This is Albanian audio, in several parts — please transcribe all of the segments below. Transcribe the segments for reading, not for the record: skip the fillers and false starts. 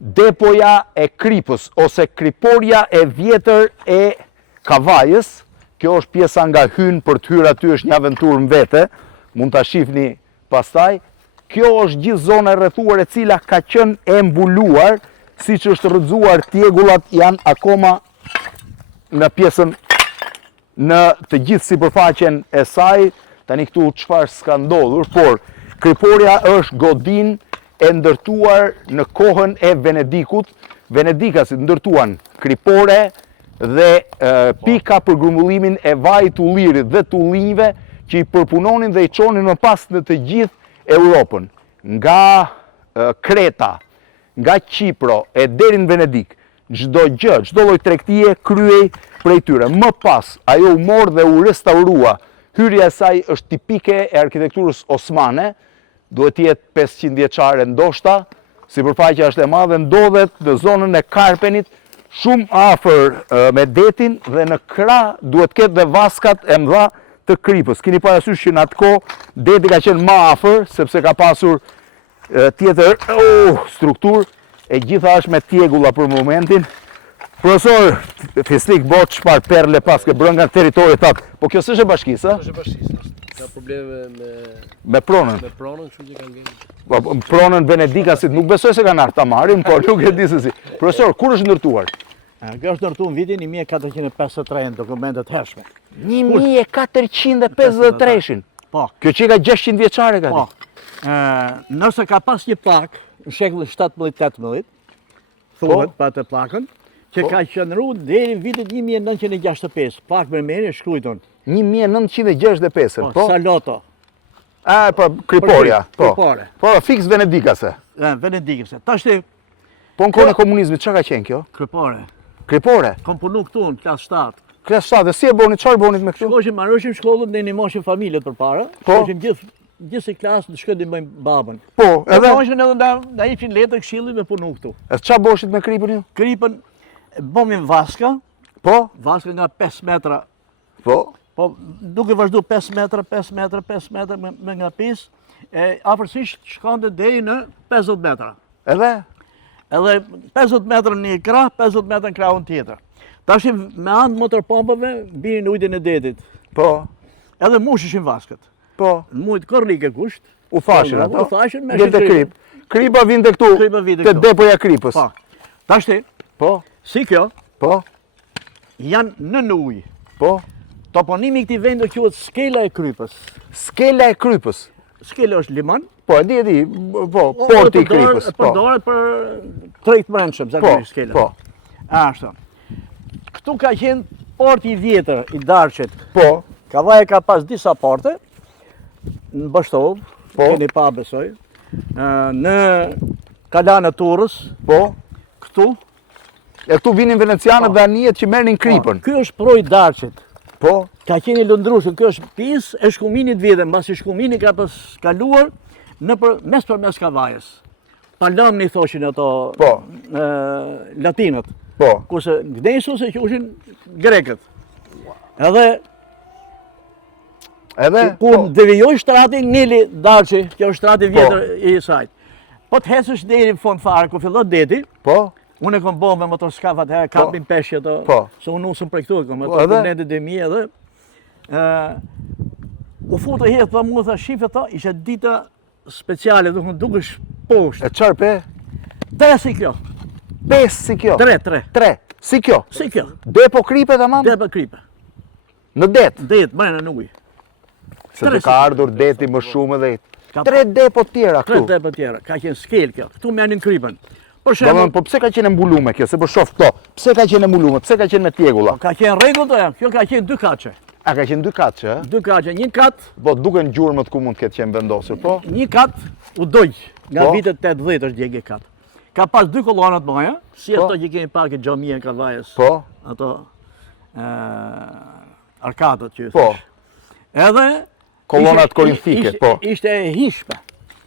depoja e Kripës, ose kriporja e vjetër e Kavajës. Kjo është pjesa nga hynë, për të hyrë aty është një aventurë në vete, mund të shifni pastaj. Kjo është gjithë zona e rrethuar e cila ka qenë e mbuluar, si që është rrëzuar, tjegullat janë akoma në pjesën, në të gjithë sipërfaqen e saj. Tani këtu çfarë s'ka ndodhur, por kriporja është godin e ndërtuar në kohën e Venedikut. Venedikasit ndërtuan kripore dhe pika për grumbullimin e vajit të ullirit dhe të ullinjve që i përpunonin dhe i çonin më pas në të gjithë Europën. Nga Kreta, nga Qipro e deri në Venedik, çdo gjë, çdo lloj tregtie kryej prej tyre. Më pas ajo u mor dhe u restaurua. Hyrja e saj është tipike e arkitekturës osmane, duhet të jetë 500 vjeçare ndoshta, sipërfaqja është e madhe, ndodhet në zonën e Karpenit, shumë afër me detin dhe në krah duhet ketë dhe vaskat e mëdha të Kripës. Keni parasysh që në atë kohë deti ka qenë më afër sepse ka pasur tjetër strukturë, e gjitha është me tjegulla për momentin. Profesor, fisnik bot çfarë perle pas ke brënga territorit tak. Po kjo s'është e bashkisë, a? Është e bashkisë. Ka probleme me pronën. Me pronën, kështu që kanë vënë. Po pronën Venedikasit nuk besoj se kanë ardhur ta marrin, por nuk e di se si. Profesor, kur është ndërtuar? Kjo është ndërtuar në vitin 1453 në dokumentet hershme. 1453-shin? Po. Kjo që ka 600 vjeçare ka? Po. Nëse ka pas një plak në shekullin 17-18, thuhet pa të plakën, që ka qëndru deri vitit 1965. Plak me meni shkruajtur. 1965, po? Saloto. Po, kriporja. Po, kripore. Po, fix venedikase. Venedikase. Tashti. Po në kohën e komunizmit, çka ka qenë kjo? Kripore. Kripore? Kom punu këtu në klasë 7. Klasë 7, dhe si e bonit, çfarë bonit me këtu? Shkoshim, marrëshim shkollën dhe ndihmoshim familjet përpara. Po. Shkoshim gjithë si klasë të shkojnë ndihmojmë babën. Po, edhe? Shkoshim edhe na ishin letër këshillit me punu këtu. E çfarë boshit me kripën ju? Kripën bëmim vaska. Po? Vaska nga 5 metra. Po? Po, duke vazhdu 5 metra, 5 metra, 5 metra me nga pis, afërsisht shkonte deri në 50 metra. Edhe? Edhe 50 metra në një krah, 50 metra në krahun tjetër. Tash me anë motorpompave binin në ujin e detit. Po. Edhe musheshin vaskat. Po. Në mujt korrike kusht. U fashin ato. U fashin me Vjen te krip. Kripa vinte këtu. Kripa vinte te këtu. depoja e Kripës. Po. Tashti, Po. si kjo, Po. janë në ujë. Po. Toponimi i këtij vendi quhet Skela e Krypës. Skela e Krypës. Skela është liman. Po, e di, po, porti i Kripës. Po. Përdoret për trejt brendshëm, zakonisht Skela. Po. Ashtu. Këtu ka qenë porti i vjetër i Darçit. Po. Kavaja ka pas disa porte, në Bashtovë, Po. keni pa besoj, në Kalana Turrës, Po. këtu. E këtu vinin venecianët dhe anijet që merrnin Kripën. Ky është proj i Darçit. Po. Ka qenë i lundrueshëm, kjo është pjesë e shkuminit vjetër, mbasi shkumini ka pas kaluar mes përmes Kavajës. Palamni thoshin ato Po. latinët. Po. Kurse gdesu se qushin grekët. Edhe kur devijoi shtrati ngeli Darçi, kjo është shtrati vjetër i saj. Po të hecësh deri në fund fare ku fillon deti. Po. Unë e kom bo me motoskaf atëherë, kapin peshje ato. Po. Se unë usëm prej këtu, kom ato komponentet e mi edhe. U futë herë tha mua, tha shifë ato, ishte dita speciale, dukesh poshtë. E çfarë pe? 3 si kjo. 5 si kjo. 3. Si kjo. Si kjo. Depo Kripe tamam? Depo Kripe. Në det. Det, brenda në ujë. Se të ka ardhur deti më shumë edhe 3 3 depo tjera këtu. 3 depo tjera, ka qenë skel kjo. Këtu merrnin Kripën. Për shembull, shembull, po pse ka qenë mbulume kjo? Se po shoh këto. Pse ka qenë mbulume? Pse ka qenë me tjegulla? ka qenë rregull ajo. Kjo ka qenë 2 kaçe. A ka qenë 2 katçe, ë? 2 kaçe, një kat, Po duken gjurmët ku mund të ketë qenë vendosur, po? një kat u doj. Nga Po. vitet 80 është djegje kat. Ka pas 2 kolonat mëja, si Po. ato që kemi pak e xhamia e Kavajës. Po. Ato arkadët që Po. thash. Edhe Kolonat korinthike, po. Ishte e hishme.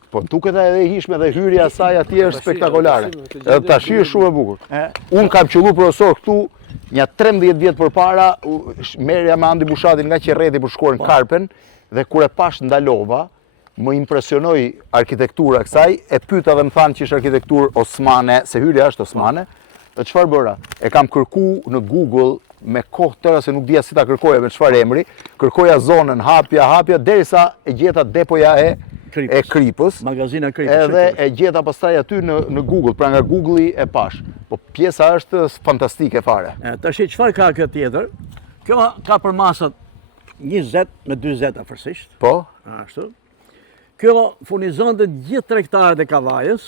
Po duket edhe e hishme dhe hyrja e saj atje është spektakolare. Edhe tash është shumë e bukur. Unë kam qellu profesor këtu një 13 vjet përpara, merrja me Andi Bushatin nga Qerreti për shkuar në Karpen dhe kur e pash ndalova, më impresionoi arkitektura kësaj, e pyeta dhe më thanë që është arkitekturë osmane, se hyrja është osmane. Dhe çfarë bëra? E kam kërku në Google me kohë tëra se nuk dija si ta kërkoja me çfarë emri, kërkoja zonën hapja derisa e gjeta depoja e Kripës. Magazina Kripës. Edhe e gjeta pastaj aty në Google, pra nga Google-i e pash. Po pjesa është fantastike fare. Tash çfarë ka kjo tjetër? Kjo ka për masat 20 me 40 afërsisht. Po? Ashtu. Kjo furnizonte gjithë tregtarët e Kavajës.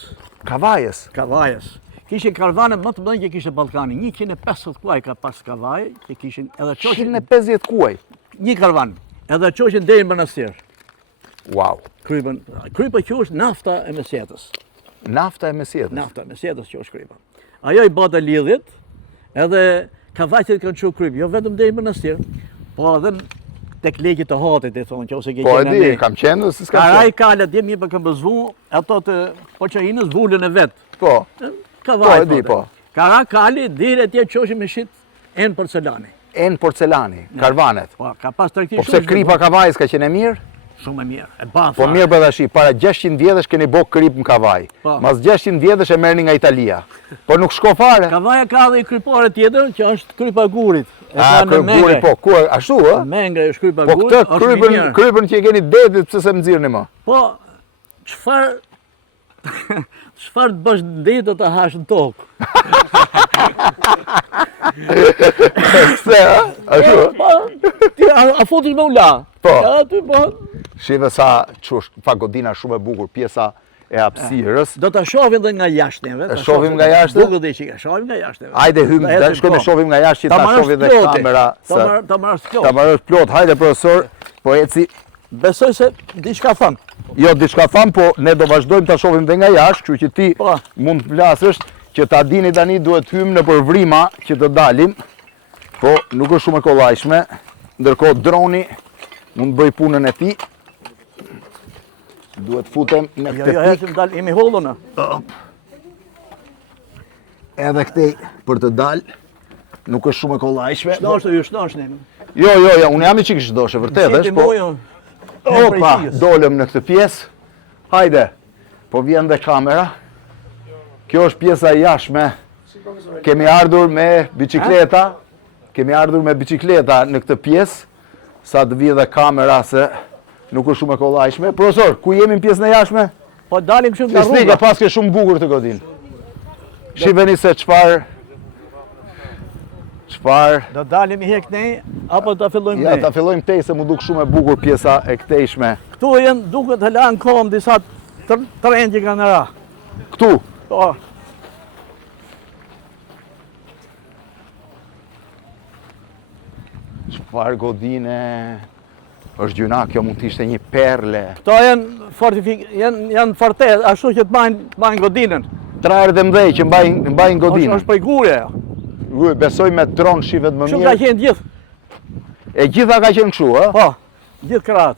Kishin karvane më të mëdhenj që kishte Ballkani. 150 kuaj ka pas kavaje, që kishin edhe çoqin 150 kuaj. Një karvan. Edhe çoqin deri në manastir. Wow. Krypa quhet nafta e Mesjetës. Nafta e Mesjetës. Nafta e Mesjetës quhet krypa. Ajo i bota lidhjet, edhe kavajët kanë çu kryp, jo vetëm deri në manastir, po edhe tek legjet të hatit e thonë, që ose ke Po e di, kam qenë se s'ka. Karaj kalat dhe mi për kanë bëzvu, ato të Poçainës vulën e vet. Po. Kavaj. Po e di, po. Kara kali dire atje çoshi me shit en porcelani. En porcelani, karvanet. Po, ka pas tregti Po pse kripa kavajës ka qenë e mirë? Shumë e mirë. E bafa. Po mirë bëdashi, para 600 vjetësh keni bë krip në kavaj. Mas 600 vjetësh e merrni nga Italia. Po nuk shko fare. Kavaja ka dhe i krypare tjetër që është krypa gurit. Guri, po, ku ashtu, ë? Mengre është krypa po gurit. Po këtë krypën që e keni detit, pse se më nxirrni më? Po, çfarë të bësh ditë do ta hash në tokë. Pse, ë? Ashtu? Po, ti a fotish me ula? Po. Aty po. Shive sa çush, fa godina shumë e bukur, pjesa e hapësirës. Do ta shohim edhe nga jashtë neve. E shohim nga jashtë? Bukur dhe që shohim nga jashtë. Hajde hym, shkojmë shohim nga jashtë që ta shohim dhe kamera. Ta marrësh plot. Ta marrësh plot. Hajde profesor, po eci. Besoj se diçka tham. Jo, diçka tham, po ne do vazhdojmë ta shohim dhe nga jashtë, kështu që ti mund të flasësh që ta dini tani duhet hym në përvrima që të dalim. Po nuk është shumë e kollajshme. Ndërkohë droni mund të bëj punën e tij. Duhet futem në këtë pikë. Jo, dal imi hollona. Edhe këtej për të dalë nuk është shumë e kollajshme. Shdosh ne. Jo, unë jam i çik shdosh, e vërtet është, po. Opa, dolëm në këtë pjesë. Hajde. Po vjen dhe kamera. Kjo është pjesa e jashtme. Kemi ardhur me bicikleta. Kemi ardhur me bicikleta në këtë pjesë. Sa të vijë dhe kamera se nuk është shumë e kollajshme. Profesor, ku jemi në pjesën e jashtme? Po dalim shumë nga rruga. Fisnika paske shumë bukur të godin. Shiheni se çfarë do dalim i hek ne apo ta fillojmë ne? Ja, ta fillojmë tej se mu duk shumë e bukur pjesa e këtejshme. Këtu janë duket hala në kom disa tren që kanë ra. Këtu? Po. Çfarë godine është gjuna, kjo mund të ishte një perle. Këto janë fortet, ashtu që të mbajnë godinën. Trajrët e mdhej që mbajnë godinën. Është prej gure. Besoj me tron shivet më mirë. Shumë ka qenë gjithë. E gjitha ka qenë kështu, ë? Po, gjithë krahat.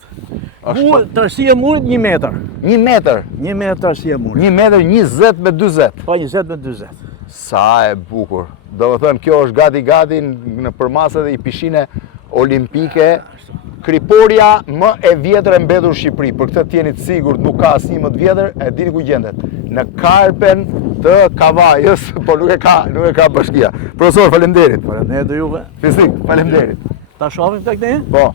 Tërësia e murit 1 metër. 1 metër? 1 metër tërësia e murit. 1 metër 20 me 40. Po, 20 me 40. Sa e bukur. Do të thënë, kjo është gati në përmasat e i pishine olimpike. Kriporia më e vjetër e mbetur në Shqipëri. Për këtë t'jeni të sigurt, nuk ka asnjë më të vjetër, e dini ku gjendet. Në karpen të Kavajës, po nuk e ka bashkia. Profesor, faleminderit. Faleminderit juve. Fizik, faleminderit. Ta shohim tek ne? Po.